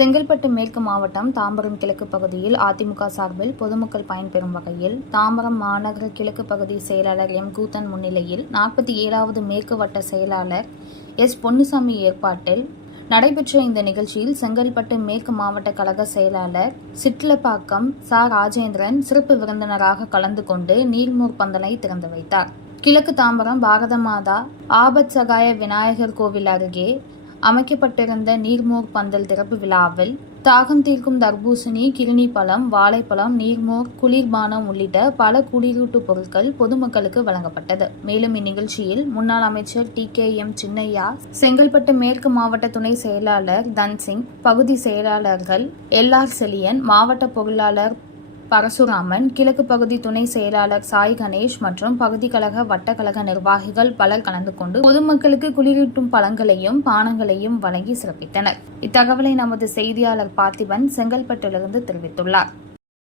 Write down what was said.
செங்கல்பட்டு மேற்கு மாவட்டம் தாம்பரம் கிழக்கு பகுதியில் அதிமுக சார்பில் பொதுமக்கள் பயன்பெறும் வகையில் தாம்பரம் மாநகர கிழக்கு பகுதி செயலாளர் எம் கூத்தன் முன்னிலையில் நாற்பத்தி ஏழாவது மேற்கு வட்ட செயலாளர் எஸ் பொன்னுசாமி ஏற்பாட்டில் நடைபெற்ற இந்த நிகழ்ச்சியில் செங்கல்பட்டு மேற்கு மாவட்ட கழக செயலாளர் சிட்லப்பாக்கம் சா. ராஜேந்திரன் சிறப்பு விருந்தினராக கலந்து கொண்டு நீர்மூர் பந்தலை திறந்து வைத்தார். கிழக்கு தாம்பரம் பாரத மாதா ஆபத் சகாய விநாயகர் கோவில் அருகே அமைக்கப்பட்டிருந்த நீர்மோர் பந்தல் திறப்பு விழாவில் தாகம் தீர்க்கும் தர்பூசணி கிருணி பழம் வாழைப்பழம் நீர்மோர் குளிர்பானம் உள்ளிட்ட பல குளிரூட்டு பொருட்கள் பொதுமக்களுக்கு வழங்கப்பட்டது. மேலும் இந்நிகழ்ச்சியில் முன்னாள் அமைச்சர் T. K. M. Chinnaiya Chengalpattu மேற்கு மாவட்ட துணை செயலாளர் தன்சிங் பகுதி செயலாளர்கள் எல். ஆர். செலியன் மாவட்ட பொருளாளர் பரசுராமன் கிழக்கு பகுதி துணை செயலாளர் சாய் கணேஷ் மற்றும் பகுதி கழக வட்டக்கழக நிர்வாகிகள் பலர் கலந்து கொண்டு பொதுமக்களுக்கு குளிரூட்டும் பழங்களையும் பானங்களையும் வழங்கி சிறப்பித்தனர். இத்தகவலை நமது செய்தியாளர் பார்த்திபன் செங்கல்பட்டிலிருந்து தெரிவித்துள்ளார்.